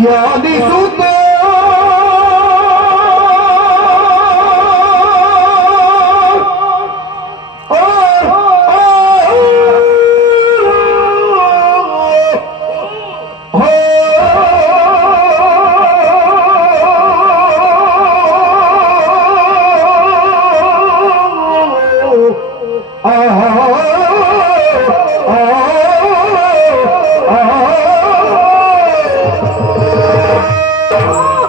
يحدث Oh. Oh!